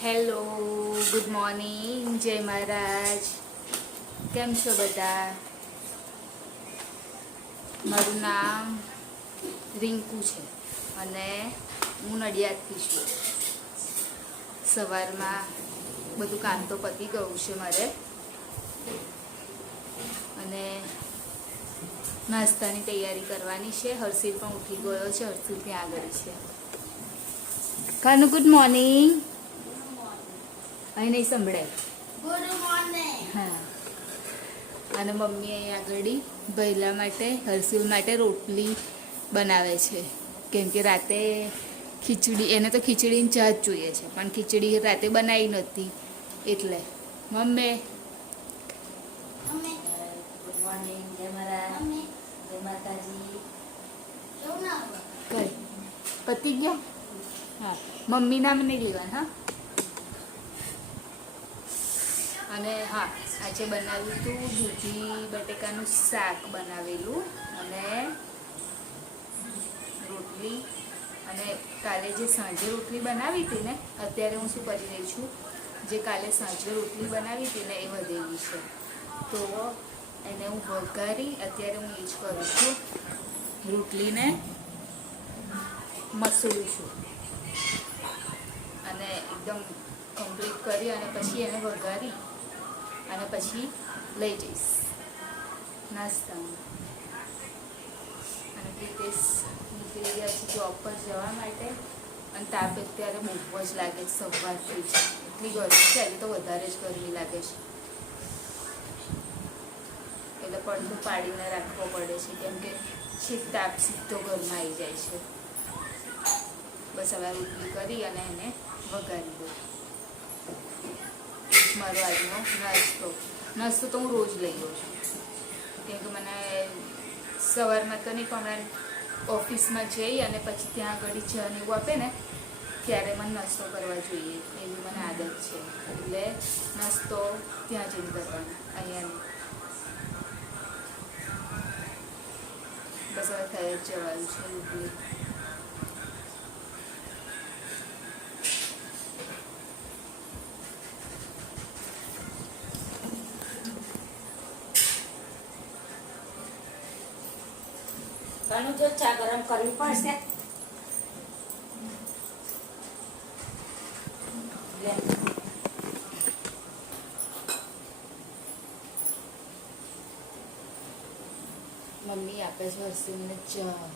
Hello, good morning, જય મહારાજ. કેમ છો બધા? મારું નામ રિંકુ છે અને હું નડિયાદથી છું. સવારમાં બધું કામ તો પતી ગયું છે મારે અને નાસ્તાની તૈયારી કરવાની છે. હર્ષિલ પણ ઉઠી ગયો છે. હર્ષિલ ત્યાં આગળ છે. Kanu good morning. અહીં નહીં સંભળાય. Good morning. હા, અને મમ્મી અહીં આગળ ભૈલા માટે, હર્ષિલ માટે રોટલી બનાવે છે. કેમ કે રાતે ખીચડી, એને તો ખીચડીની ચા જ જોઈએ છે, પણ ખીચડી રાતે બનાવી નહોતી એટલે. મમ્મી ગુડ મોર્નિંગ, જય મહારાજ, જય માતાજી. કઈ પતી ગયો? હા, મમ્મી નામ નહીં લેવાનું. હા. અને હા, આજે બનાવ્યું હતું દૂધી બટેકાનું શાક બનાવેલું અને રોટલી. અને કાલે જે સાંજે રોટલી બનાવી હતી ને, અત્યારે હું શું કરી રહી છું, જે કાલે સાંજે રોટલી બનાવી હતી ને એ વધેલી છે, તો એને હું વઘારી અત્યારે હું એ જ કરું છું. રોટલીને મસળું છું અને એકદમ કમ્પ્લીટ કરી અને પછી એને વઘારી અને પછી લઈ જઈશ નાસ્તામાં. અને પ્રિતેશ નીકળી ગયા છે જોબ પર જવા માટે. અને તાપ અત્યારે બહુ જ લાગે છે સવારથી જ. એટલી ગરમી છે, આજે તો વધારે જ ગરમી લાગે છે, એટલે પડદો પાડીને રાખવો પડે છે, કેમ કે શીત તાપ સીધો ઘરમાં આવી જાય છે. બસ હવે રોટલી કરી અને એને વઘારી દઉં. એ જ મારો આજનો નાસ્તો તો હું રોજ લઈ લઉં છું, કેમ કે મને સવારમાં તો નહીં, પણ હમણાં ઓફિસમાં જઈ અને પછી ત્યાં આગળ ચા ને એવું આપે ને ત્યારે મને નાસ્તો કરવા જોઈએ, એવી મને આદત છે. એટલે નાસ્તો ત્યાં જઈને કરવાનો, અહીંયા નહીં. બસ હવે થઈ જ જવાનું છે રોટલી. ઘણું જો ચા ગરમ કરવી પડશે. મમ્મી આપે છે હર્ષિલને ચા.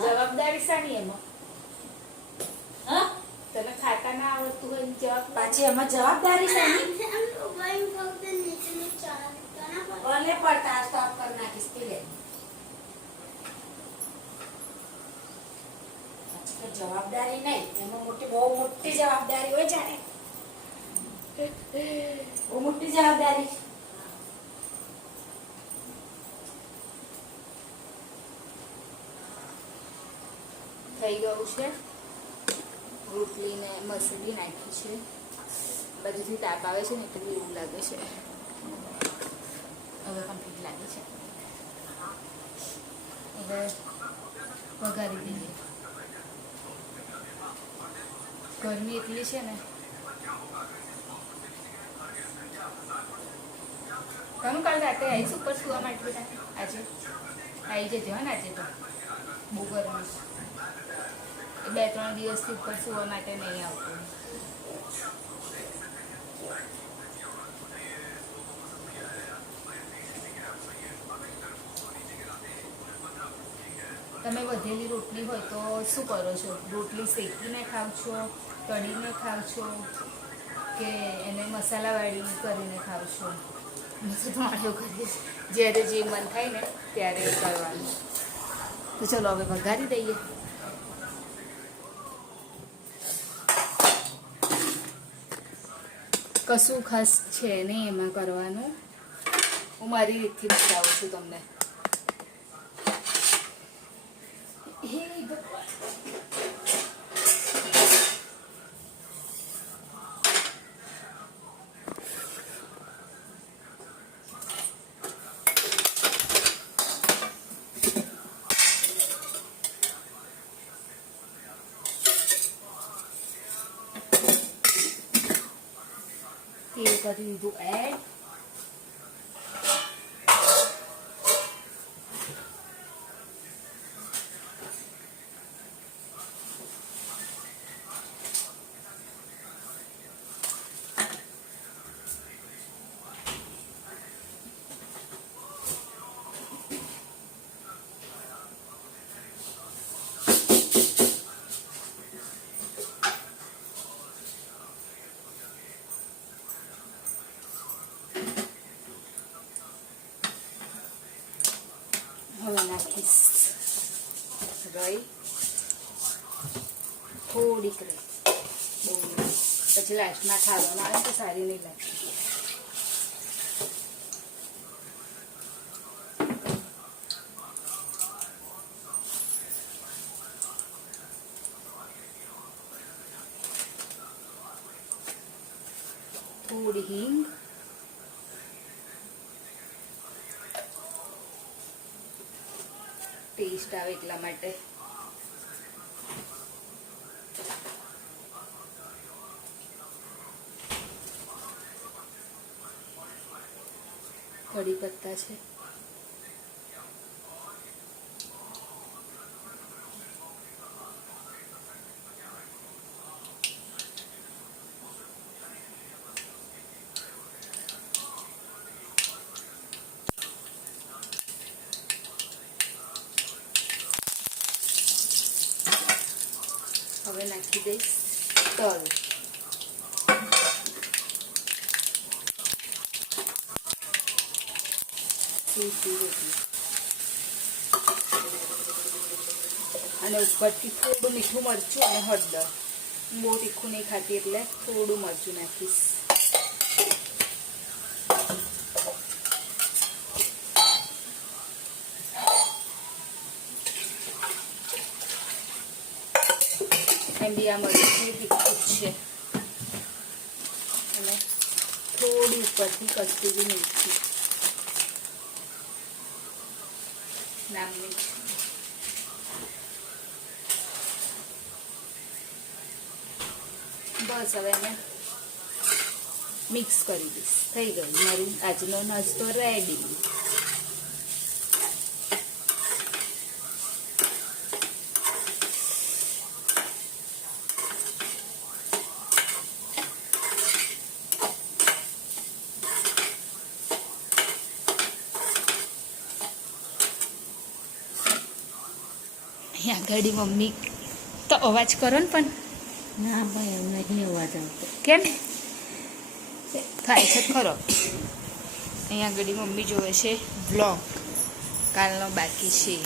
જવાબદારી શાની એમાં? હા, તને ખાતા ના આવડતું હોય જવાબ પાછી એમાં જવાબદારી છે ને. ભલે પડતા સ્ટોપ કરી નાખીશ, પી લે. પાછી તો જવાબદારી નહીં, એમાં બહુ મોટી જવાબદારી હોય છે ને. બહુ મોટી જવાબદારી. થઈ ગયું છે. રોટલીને મસૂરી નાખી છે. બધીથી તાપ આવે છે ને એટલું એવું લાગે છે. હવે કમ્પ્લીટ લાગે છે. હવે વઘારી દઈએ. ગરમી એટલી છે ને. તમે કાલ રાતે આવીશ ઉપર સુવા માટે બધા? આજે આવી જજો ને. આજે તો બહુ ગરમી છે. 2-3 દિવસથી ઉપર સુવા માટે નહીં આવતું. તમે વધેલી રોટલી હોય તો શું કરો છો? રોટલી શેકીને ખાવ છો, તળીને ખાવ છો, કે એને મસાલાવાળી કરીને ખાવ છો? હું તો તમારે કરીશ, જ્યારે જે મન થાય ને ત્યારે કરવાનું. તો ચલો હવે વઘારી દઈએ. કશું ખાસ છે નહીં એમાં કરવાનું. હું મારી રીતથી બતાવું છું તમને. હે ભગવાન. કરી દીધું એડ. હવે નાખીશ રાઈ, થોડીક રાઈ, બહુ નહીં. પછી લાસ્ટમાં ખાવામાં આવે તો સારી નહીં લાગતી. થોડી હિંગ, ટેસ્ટ આવે એટલા માટે. કઢી પત્તા છે, હવે નાખી દઈશ તલ. અને ઉપરથી થોડું મીઠું મરચું અને હળદર. બહુ તીખું નહીં ખાતી એટલે થોડું મરચું નાખીશ. એમ બી આ મરચું તીખું જ છે. અને થોડી ઉપરથી કસ્તુરી મેથી નામની. બસ હવે એને મિક્સ કરી દઈશ. થઈ ગયું મારું આજનો નાસ્તો રેડી. અહીંયા ગાડી મમ્મી તો અવાજ કરો ને પણ. ના ભાઈ એમ નહીં અવાજ આવતો. કેમ થાય છે ખરો. અહીંયા આગળ મમ્મી જોવે છે વ્લોગ, કાલનો બાકી છે.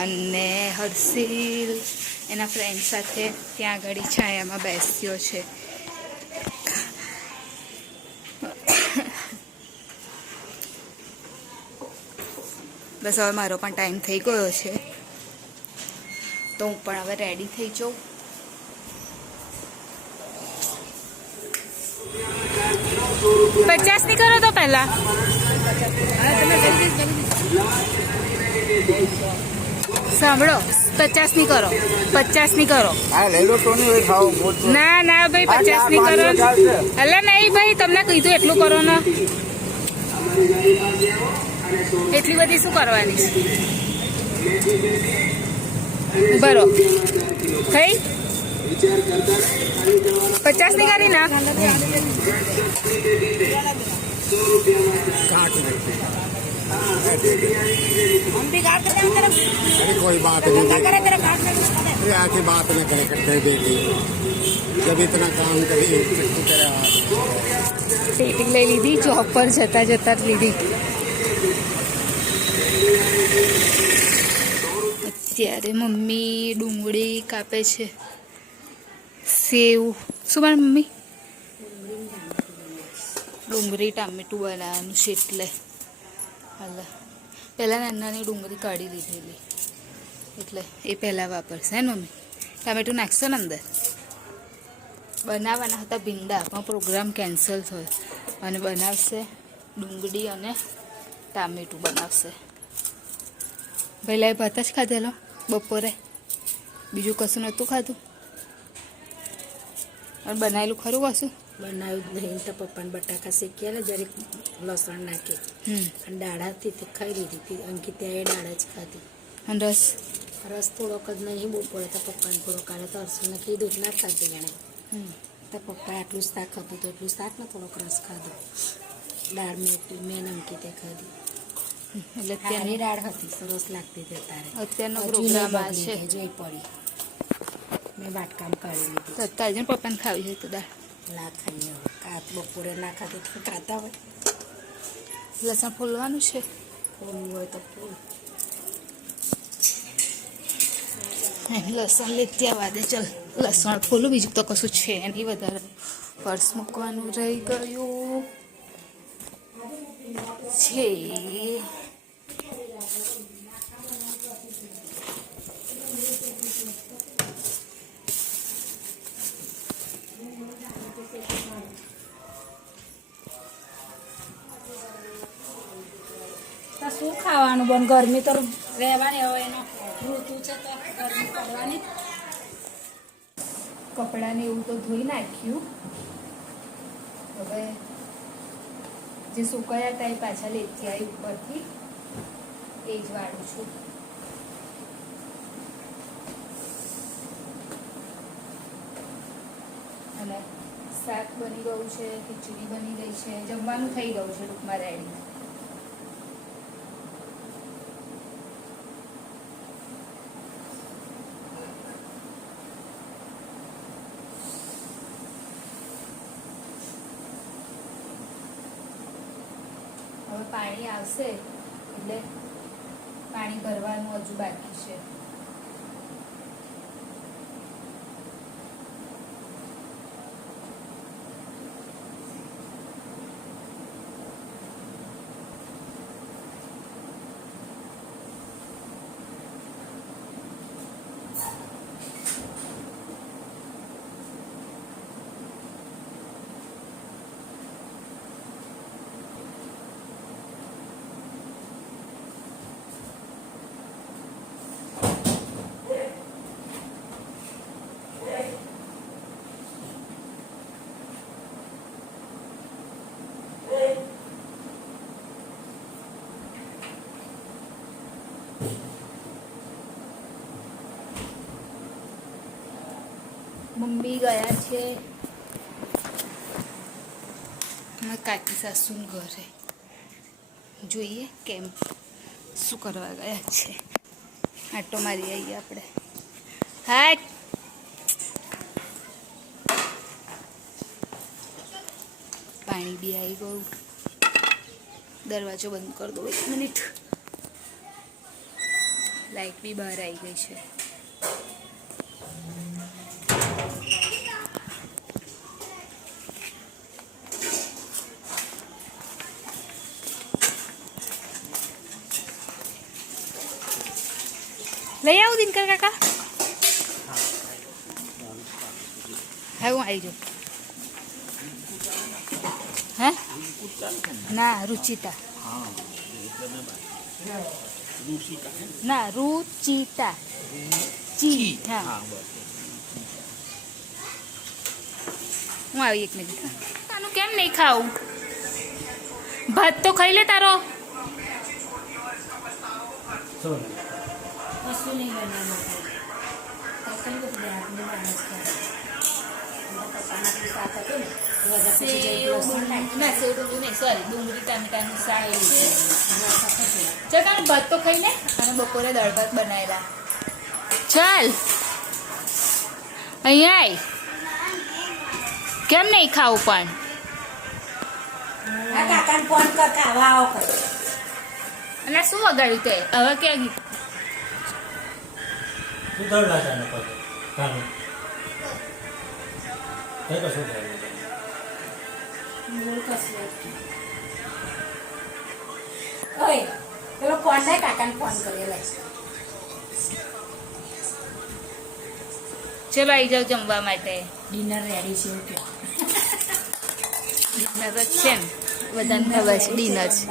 અને હર્ષિલ એના ફ્રેન્ડ સાથે ત્યાં આગળ છાયામાં બેસ્યો છે. બસ હવે મારો પણ ટાઈમ થઈ ગયો છે તો હું પણ હવે રેડી થઈ જાઉં. પચાસ ની કરો તો પહેલા. સાંભળો, 50 ની કરો, 50 ની કરો. ના ના ભાઈ 50 ની કરો. અલા નહીં ભાઈ, તમને કીધું એટલું કરો ને. એટલી બધી શું કરવાની? બરો થઈ 50 ની કરી ના. कोई बात नहीं, ऐसी बात न करे कर देगी जब इतना काम करी. ટેટિંગ લઈ લીધી, જોબ પર જતા જતા જ લીધી. અત્યારે મમ્મી ડુંગળી કાપે છે. સેવ શું બને મમ્મી? ડુંગળી ટામેટું બનાવવાનું છે એટલે હાલ પહેલાં નાની ડુંગળી કાઢી લીધેલી એટલે એ પહેલાં વાપરશે ને મમ્મી. ટામેટું નાખશો ને અંદર. બનાવવાના હતા ભીંડા પણ પ્રોગ્રામ કેન્સલ થયો અને બનાવશે ડુંગળી અને ટામેટું બનાવશે. પહેલાં એ ભાત જ ખાધેલો બપોરે, બીજું કશું નહોતું ખાધું. અને બનાવેલું ખરું કશું બનાવ્યું જ નહીં તો પપ્પાને બટાકા શેક્યા ને જરીક લસણ નાખે અને દાળ હતી તે ખાઈ લીધી હતી. અંકિતા એ દાળ જ ખાધી. અને રસ રસ થોડોક જ નહીં બહુ પડે તો પપ્પાને થોડોક કાલે તો અરસુને કીધું જ ના ખાધી એણે. તો પપ્પાએ આટલું શાક હતું તો એટલું શાક ને થોડોક રસ ખાધો. દાળ મેં અંકિતે ખાધી. એટલે ત્યાંની દાળ હતી સરસ લાગતી હતી તારે. અત્યારનો હજુ પ્રોગ્રામ નહીં આ બગડી છે ગઈ, જોઈ પડી મેં બાટકામ કાઢી લીધી. તો અત્યારે જઈને પપ્પાને ખાવી છે તો દાળ ના ખાઈએ હવે. કાત બપોરે ના ખાતી તો ખાતા હોય. લસણ ફોલવાનું છે. ફોલવું હોય તો ફૂલ. લસણ લેતી આવવા દે ચલ લસણ ફોલું બીજું તો કશું છે નહીં વધારે. પર્સ મૂકવાનું રહી ગયું છે. તો શું ખાવાનું બન ગરમી તો રહેવાની હવે એનો ઋતુ છે તો ગરમી પડવાની. કપડાને એવું તો ધોઈ નાખ્યું. હવે જે સુકાયા હતા એ પાછા લેતી આવી ઉપરથી એ જ વાળું છું. અને શાક બની ગયું છે, ખીચડી બની ગઈ છે, જમવાનું થઈ ગયું છે ટૂંકમાં રેડી. હવે પાણી આવશે એટલે પાણી ભરવાનું હજુ બાકી છે. મમ્મી ગયા છે કાકી સાસુને ઘરે. જોઈએ કેમ શું કરવા ગયા છે. આટો મારી આવીએ આપણે. હા પાણી બી આવી ગયું. દરવાજો બંધ કરી દો 1 મિનિટ. લાઈટ બી બહાર આવી ગઈ છે. લઈ આવું દિનકર કાકા. હા હું આવી જાઉં. હે ના રુચિતા ના રુચિતા ચી. હા હું આવી 1 મિનિટ. આનું કેમ નહીં ખાવું? ભાત તો ખાઈ લે તારો. કશું નહીં બનાવવાનું. કઈ બધું આપણે બનાવ ના સેવ ડુંગળી નહીં, સોરી ડુંગળી ટામેટાનું શાક છે. ચાલ તારે ભાત તો ખાઈ લે અને બપોરે દાળ ભાત બનાવેલા. ચાલ અહીંયા આય. કેમ નહીં ખાવું પણ? આ કાકાને ફોન કર ખાવા આવો કર. અને શું વગાડ્યું તે હવે ક્યાં ગીત? સુધારલા છે ને પછી કાનું કઈ કશું થાય બોલ કશું. ઓય પેલો ફોન થાય કાકાને ફોન કરી લે. ચલો આવી જાઓ જમવા માટે. ડિનર રેડી છે એવું કે ડિનર જ છે ને, બધાને ખબર છે ડિનર છે.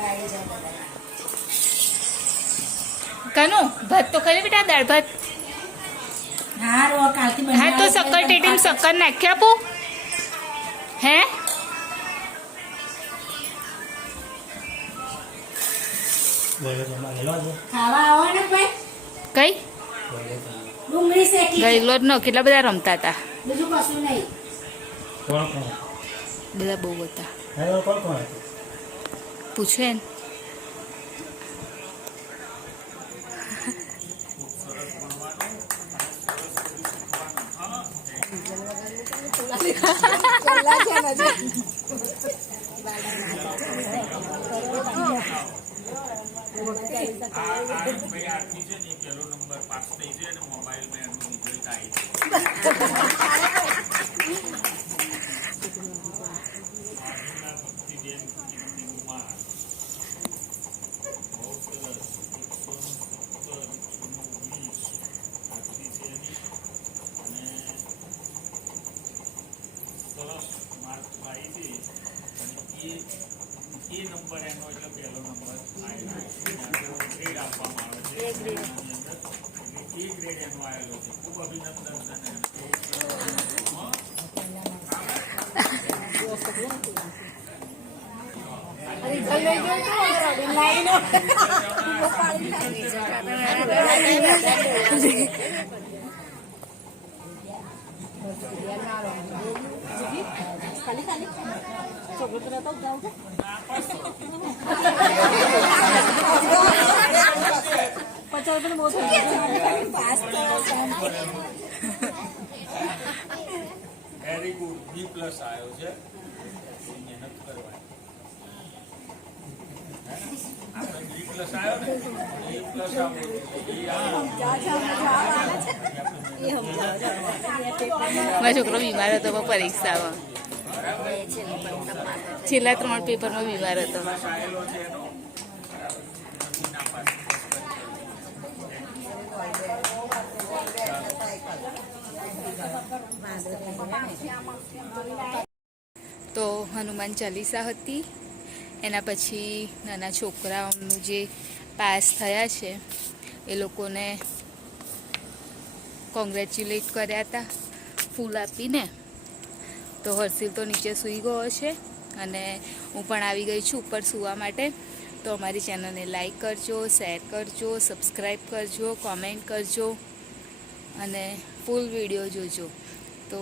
કાનું ભાત તો ખાઈ લે બેટા, દાળ ભાત. હા રો કાલથી હા તો શક્કર ટેટીમાં શક્કર નાખી આપું. હે બોલે તો માં લેલો છે ખાવા આવો ને ભાઈ કઈ બોલે તો ડુંગળી શેકી છે. ગયેલો જ ન કેટલા બધા રમતા હતા બીજું કશું નહીં. કોણ કોણ બધા બહુ હતા હા કોણ કોણ હતું પૂછે ને વેરી ગુડ B+ આવ્યો છે મહેનત કરવાની આપણે B+ આવ્યો ને મારો છોકરો બીમાર હતો પણ પરીક્ષામાં છેલ્લા 3 પેપરમાં બીમાર હતો આવેલો છે એનો તો હનુમાન ચાલીસા હતી એના પછી નાના છોકરાઓનું જે પાસ થયા છે એ લોકોને કોંગ્રેચ્યુલેટ કર્યા હતા ફૂલ આપીને. તો હર્ષિલ તો નીચે સૂઈ ગયો છે અને હું પણ આવી ગઈ છું ઉપર સૂવા માટે. તો અમારી ચેનલને લાઈક કરજો, શેર કરજો, સબસ્ક્રાઈબ કરજો, કોમેન્ટ કરજો અને ફૂલ વિડીયો જોજો. તો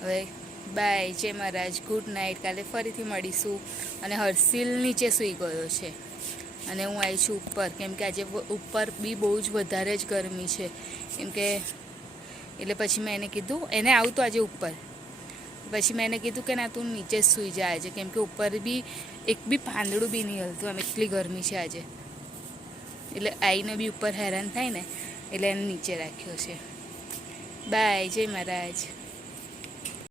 હવે બાય, જય મહારાજ, ગુડ નાઇટ. કાલે ફરીથી મળીશું. અને હર્ષિલ નીચે સૂઈ ગયો છે અને હું આવી છું ઉપર, કેમ કે આજે ઉપર બી બહુ જ વધારે જ ગરમી છે. કેમ કે એટલે પછી મેં એને કીધું, એને આવતું આજે ઉપર, પછી મેં એને કીધું કે ના તું નીચે જ સૂઈ જાય આજે, કેમ કે ઉપર બી એક બી પાંદડું બી નહીં હલતું, આમ એટલી ગરમી છે આજે. એટલે આવીને બી ઉપર હેરાન થાય ને એટલે એને નીચે રાખ્યો છે. બાય, જય મહારાજ.